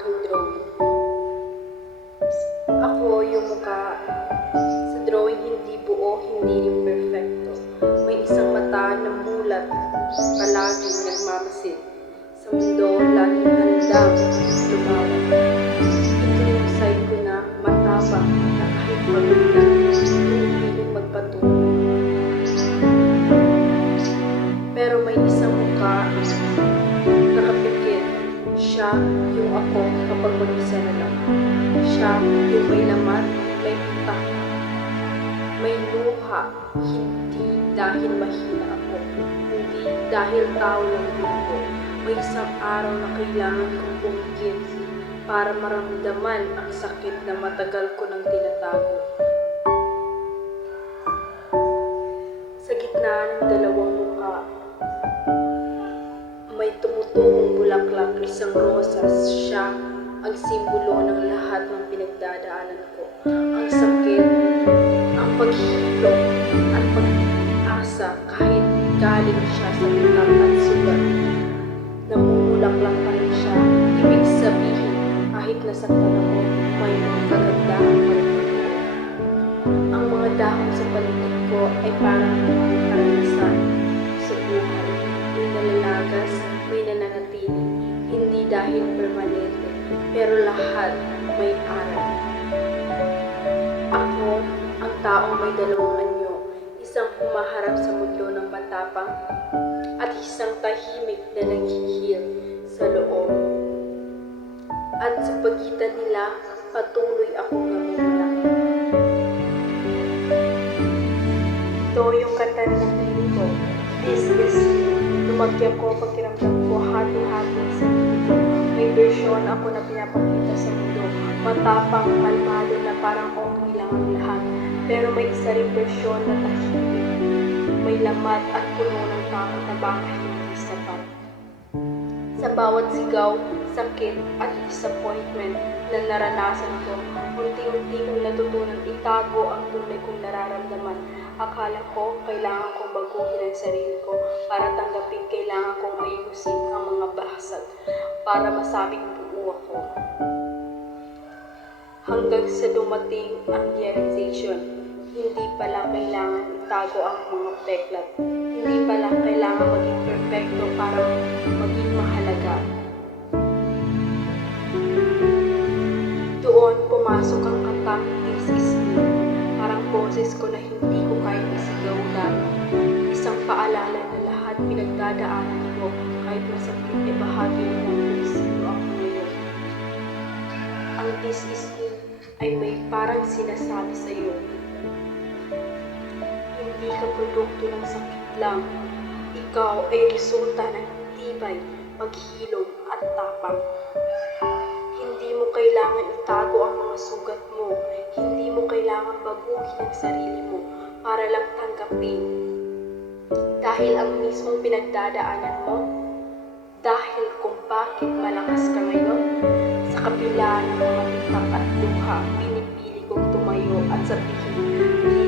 aking drawing. Ako yung mukha sa drawing, hindi buo, hindi rin perfecto. May isang mata na mulat, palaging nagmamasid. Sa mundo, laging handang lumawan. Ito yung side ko na matapang na kahit pagod na, pinipiling magpatuloy. Pero may isang mukha nakapikit. Siya yung ako kapag mag-isa na lang. Siya yung may laman, may pitak, may luha. Hindi dahil mahina ako, hindi dahil tao lang din ako. May isang araw na kailangan kong pumikit para maramdaman ang sakit na matagal ko nang tinatago. Sa gitna ng dalawang mukha, may tumutungong bulaklak, isang rosas. Siya ang simbolo ng lahat ng pinagdadaanan ko. Ang sakit, ang paghihilom, at pag-asa kahit galing siya sa pitak at sugat. Namumulaklak pa rin siya. Ibig sabihin, kahit nasaktan ako, may mga kagandahan pa rin ako. Ang mga dahon sa paligid ko ay parang karanasan sa buhay. May nalalagas, may nananatili, hindi dahil permanente, pero lahat may aral. Ako ang taong may dalawang anyo, isang humaharap sa mundo ng matapang at isang tahimik na naghihil sa loob. At sa pagitan nila, patuloy akong namumulak. Ito yung kanta ng pili ko. This is me. Lumagyan ko, pakiramdam ko, hati-hati sa dito. May version ako na pinapakita sa mundo. Matapang, malmado na parang okay lang ang lahat. Pero may isa rin version na tahimik. May lamat at puno ng takot na baka hindi sapat. Sa bawat sigaw, sakit at disappointment na naranasan ko, unti-unti kong natutunan itago ang tunay kong nararamdaman. Akala ko kailangan kong baguhin ang sarili ko para tanggapin, kailangan kong ayusin ang mga bahasag para masabing buo ako. Hanggang sa dumating ang realization, hindi pala kailangan itago ang mga peklat. Hindi pala kailangan maging perfecto para maging mahalaga. Doon pumasok ang kantang This is me. Parang boses ko na hindi ko kaya isigaw dati. Isang paalala na lahat pinagdadaanan ko, kahit masakit ay bahagi mo kung sino ako ngayon. Ang This is me ay may parang sinasabi sa iyo. Hindi ka produkto ng sakit lang. Ikaw ay resulta ng tibay, paghilom at tapang. Hindi mo kailangan itago ang mga sugat mo. Hindi mo kailangan baguhin ang sarili mo para lang tanggapin. Dahil ang mismong pinagdadaanan mo, dahil kung bakit malakas ka ngayon, sa kabila ng mga bitak at luha, pinipili kong tumayo at sabihin,